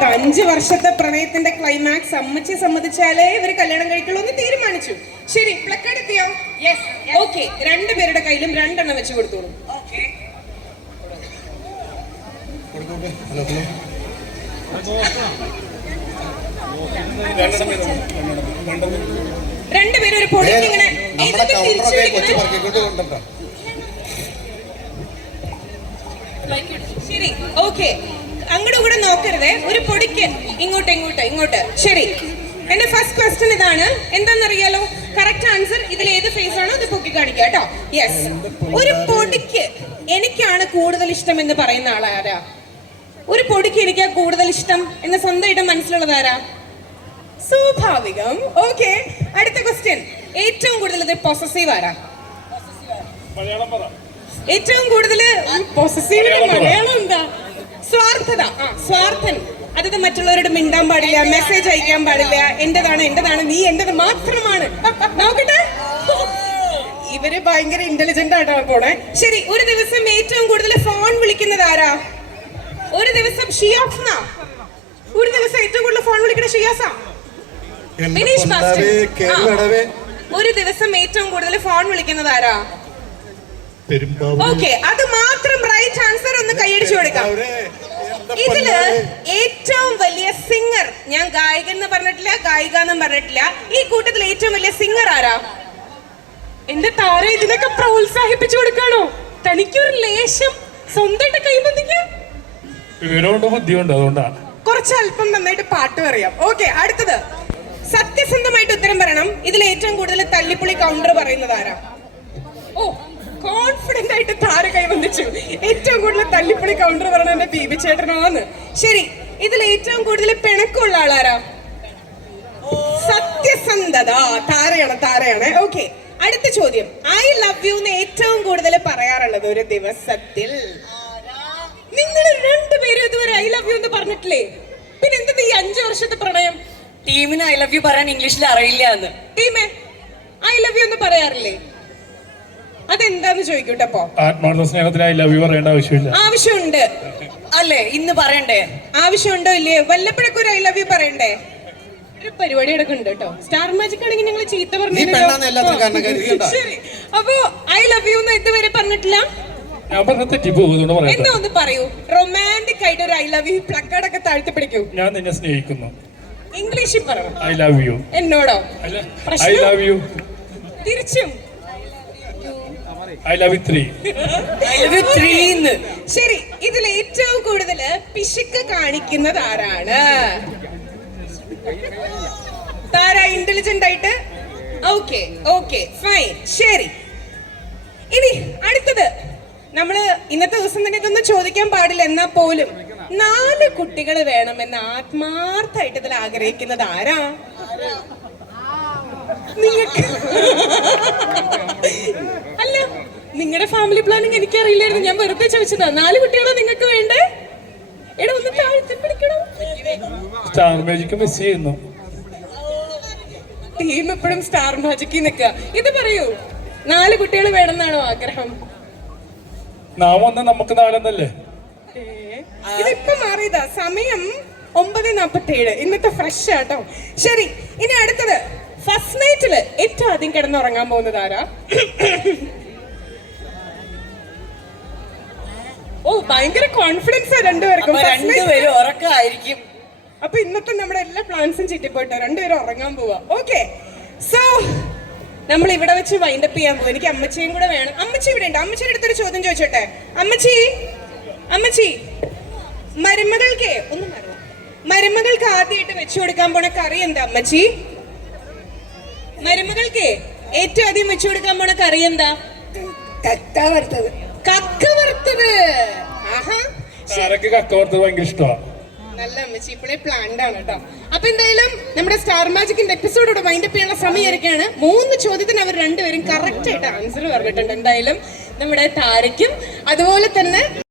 കേട്ടോ. 5 വർഷത്തെ പ്രണയത്തിന്റെ ക്ലൈമാക്സ് അമ്മച്ചി സമ്മതിച്ചാലേ ഇവര് കല്യാണം കഴിക്കുള്ളൂ എന്ന് തീരുമാനിച്ചു. ശരി, പ്ലക്കാർഡ് എത്തിയോ? ഓക്കെ, രണ്ടുപേരുടെ കയ്യിലും 2 എണ്ണം വെച്ച് കൊടുത്തോളൂ. രണ്ടുപേരും ഒരു പൊടിക്ക് ഇങ്ങനെ ശരി. ഓക്കെ, അങ്ങോട്ടും കൂടെ നോക്കരുതേ. ഒരു പൊടിക്ക് ഇങ്ങോട്ട്. ശരി, എന്റെ ഫസ്റ്റ് ക്വസ്റ്റ്യൻ ഇതാണ്. എന്താണെന്നറിയാലോ? കറക്റ്റ് ആൻസർ ഇതിൽ ഏത് ഫേസ് ആണോ അത് പൊക്കി കാണിക്കുക കേട്ടോ. യെസ്. ഒരു പൊടിക്ക് എനിക്കാണ് കൂടുതൽ ഇഷ്ടം എന്ന് പറയുന്ന ആളാരാ? ഒരു പൊടിക്ക് എനിക്കാ കൂടുതൽ ഇഷ്ടം എന്ന് സ്വന്തമായിട്ട് മനസ്സിലുള്ളതാരാ? സ്വാഭാവികം. ഓക്കെ, അടുത്ത ക്വസ്റ്റ്യൻ. ഏറ്റവും കൂടുതൽ ഇത് പൊസസീവ് ആരാ? ഏറ്റവും കൂടുതൽ പൊസസീവിന്റെ മലയാളം എന്താ? സ്വാർത്ഥത. സ്വാർത്ഥൻ. അതായത് മറ്റുള്ളവരോട് മിണ്ടാൻ പാടില്ല, മെസ്സേജ് അയക്കാൻ പാടില്ല. എന്റേതാണ്, നീ എന്റേത് മാത്രമാണ്. നോക്കട്ടെ, ഇവര് ഭയങ്കര ഇന്റലിജന്റ് ആയിട്ടാണ് പോണേ. ശരി, ഒരു ദിവസം ഏറ്റവും കൂടുതൽ ഫോൺ വിളിക്കുന്നത് ആരാ? ഒരു ദിവസം ഷിയാസ്. ഒരു ദിവസം ഏറ്റവും കൂടുതൽ ഫോൺ വിളിക്കുന്ന ഷിയാസ. ഒരു ദിവസം ഏറ്റവും കൂടുതൽ ഫോൺ വിളിക്കുന്നത് ആരാ? ഓക്കെ, അത് മാത്രം റൈറ്റ് ആൻസർ. ഒന്ന് കൈയടിച്ചു കൊടുക്കാം. ഇതില് ഏറ്റവും വലിയ സിംഗർ, ഞാൻ ഗായകൻ എന്ന് പറഞ്ഞിട്ടില്ല, ഗായിക എന്നും പറഞ്ഞിട്ടില്ല, ഈ കൂട്ടത്തിൽ ഏറ്റവും വലിയ സിംഗർ ആരാ? എന്റെ താര ഇതിനൊക്കെ പ്രോത്സാഹിപ്പിച്ചു കൊടുക്കാണോ? തനിക്കൊരു ലേശം സ്വന്തമായിട്ട് കൈബന്ധിക്കാം. കുറച്ച് അല്പം നന്നായിട്ട് പാട്ട് പറയാം. ഓക്കെ, അടുത്തത്. സത്യസന്ധമായിട്ട് ഉത്തരം പറയണം. ഇതിൽ ഏറ്റവും കൂടുതൽ തല്ലിപ്പുളി കൗണ്ടർ പറയുന്നത് ആരാ? ഓ, കോൺഫിഡന്റ് ആയിട്ട് താര കൈവന്നിച്ചു. ഏറ്റവും കൂടുതൽ തല്ലിപ്പുളി കൗണ്ടർ പറയണ എന്റെ ബീബി ചേട്ടനാണ്. ശരി, ഇതിൽ ഏറ്റവും കൂടുതൽ പിണക്കമുള്ള ആളാരാ? സത്യസന്ധത. താരയാണ്. ഓക്കെ, അടുത്ത ചോദ്യം. ഐ ലവ് യു എന്ന് ഏറ്റവും കൂടുതൽ പറയാറുള്ളത് ഒരു ദിവസത്തിൽ? നിങ്ങൾ രണ്ടുപേരും ഇതുവരെ ഐ ലവ് യു എന്ന് പറഞ്ഞിട്ടില്ലേ? പിന്നെ എന്താ ഈ 5 വർഷത്തെ പ്രണയം? ടീമിന് ഐ ലവ് യു പറയാൻ ഇംഗ്ലീഷിൽ അറിയില്ല എന്ന്. ടീമേ, ഐ ലവ് യു എന്ന് പറയാറില്ലേ? അതെന്താന്ന് ചോദിക്കൂട്ടെ. അപ്പൊ ആത്മാർത്ഥ സ്നേഹത്തിന് ഐ ലവ് യു പറയേണ്ട ആവശ്യമില്ല. ആവശ്യമുണ്ട് അല്ലേ? ഇന്ന് പറയണ്ടേ? ആവശ്യമുണ്ടോ ഇല്ലയോ? വല്ലപ്പോഴൊക്കെ ഒരു ഐ ലവ് യു പറയണ്ടേ? ഒരു പരിപാടി എടുക്കുന്നുണ്ട് കേട്ടോ. സ്റ്റാർ മാജിക് ആണെങ്കിൽ ഞങ്ങൾ ചീത്ത പറഞ്ഞു. ശരി, അപ്പൊ ഐ ലവ് യു എന്ന് ഇതുവരെ പറഞ്ഞിട്ടില്ല. എന്താ ഒന്ന് പറയൂ. റൊമാൻറ്റിക് ആയിട്ട് ഒരു ഐ ലവ് യു പ്ലക്കാർഡൊക്കെ താഴ്ത്തി പിടിക്കൂ. ഞാൻ നിന്നെ സ്നേഹിക്കുന്നു. ഇംഗ്ലീഷിൽ പറയണം. I love you. എന്നോടോ? I love you. തിരിച്ചും ഐ ലവ് യു 3. ശരി, ഇതിൽ ഏറ്റവും കൂടുതൽ പിശുക്ക് കാണിക്കുന്നത് ആരാണ്? താര ഇന്റലിജന്റ് ആയിട്ട്. Okay fine. ശരി, ഇനി അടുത്തത്. നമ്മള് ഇന്നത്തെ ദിവസം തന്നെ ഇതൊന്നും ചോദിക്കാൻ പാടില്ല, എന്നാ പോലും 4 കുട്ടികൾ വേണമെന്ന് ആത്മാർത്ഥമായിട്ട് ഇതിൽ ആഗ്രഹിക്കുന്നത് ആരാ? നിങ്ങൾക്ക് അല്ല, നിങ്ങളുടെ ഫാമിലി പ്ലാനിങ് എനിക്കറിയില്ലായിരുന്നു. ഞാൻ വെറുതെ ചോദിച്ചതാ. 4 കുട്ടികളോ നിങ്ങൾക്ക് വേണ്ടേ? എടാ, ഒന്ന് താഴ്ത്തി പിടിക്കണോ? സ്റ്റാർ മാജിക് മിസ് ചെയ്യുന്നു. ടീം എപ്പോഴും സ്റ്റാർ മാജിക്കിൽ നിൽക്കുക. ഇത് പറയൂ, 4 കുട്ടികൾ വേണമെന്നാണോ ആഗ്രഹം? നാം വന്ന നമുക്ക് 4 ഇതിപ്പോ മാറിയതാ. സമയം 9:47. ഇന്നത്തെ ഫ്രഷ് ആട്ടോ. ശരി, ഇനി അടുത്തത്. ഫസ്റ്റ് നൈറ്റില് ഏറ്റവും ആദ്യം കിടന്നുറങ്ങാൻ പോകുന്നത് ആരാ? ഓ, ഭയങ്കര കോൺഫിഡൻസ് രണ്ടുപേർക്കും. ഉറക്കമായിരിക്കും. അപ്പൊ ഇന്നത്തെ നമ്മുടെ എല്ലാ പ്ലാൻസും ചുറ്റിപ്പോയിട്ടോ. 2 പേരും ഉറങ്ങാൻ പോവാ. ഓക്കെ, സോ നമ്മൾ ഇവിടെ വെച്ച് വൈൻഡപ്പ് ചെയ്യാൻ പോകും. എനിക്ക് അമ്മച്ചിയും കൂടെ വേണം. അമ്മച്ചി ഇവിടെ ഉണ്ട്. അമ്മച്ചിയുടെ അടുത്തൊരു ചോദ്യം ചോദിച്ചോട്ടെ. അമ്മച്ചി, മരുമകൾക്ക് ആദ്യമായിട്ട് വെച്ചു കൊടുക്കാൻ പോണ കറി എന്താ അമ്മച്ചി? മരുമകൾക്ക് ഏറ്റവും ആദ്യം വെച്ചു കൊടുക്കാൻ പോണ കറി എന്താ? കക്ക വറുത്തത്. ഭയങ്കര ഇഷ്ടമാണ്. നല്ല അമ്മച്ചി ഇപ്പോഴേ പ്ലാൻഡ് ആണ് കേട്ടോ. അപ്പൊ എന്തായാലും നമ്മുടെ സ്റ്റാർ മാജിക്കിന്റെ എപ്പിസോഡോട് വൈൻഡപ്പ് ചെയ്യാനുള്ള സമയമായിരിക്കാണ്. 3 ചോദ്യത്തിന് അവർ രണ്ടുപേരും കറക്റ്റ് ആയിട്ട് ആൻസർ പറഞ്ഞിട്ടുണ്ട്. എന്തായാലും നമ്മുടെ താരയ്ക്കും അതുപോലെ തന്നെ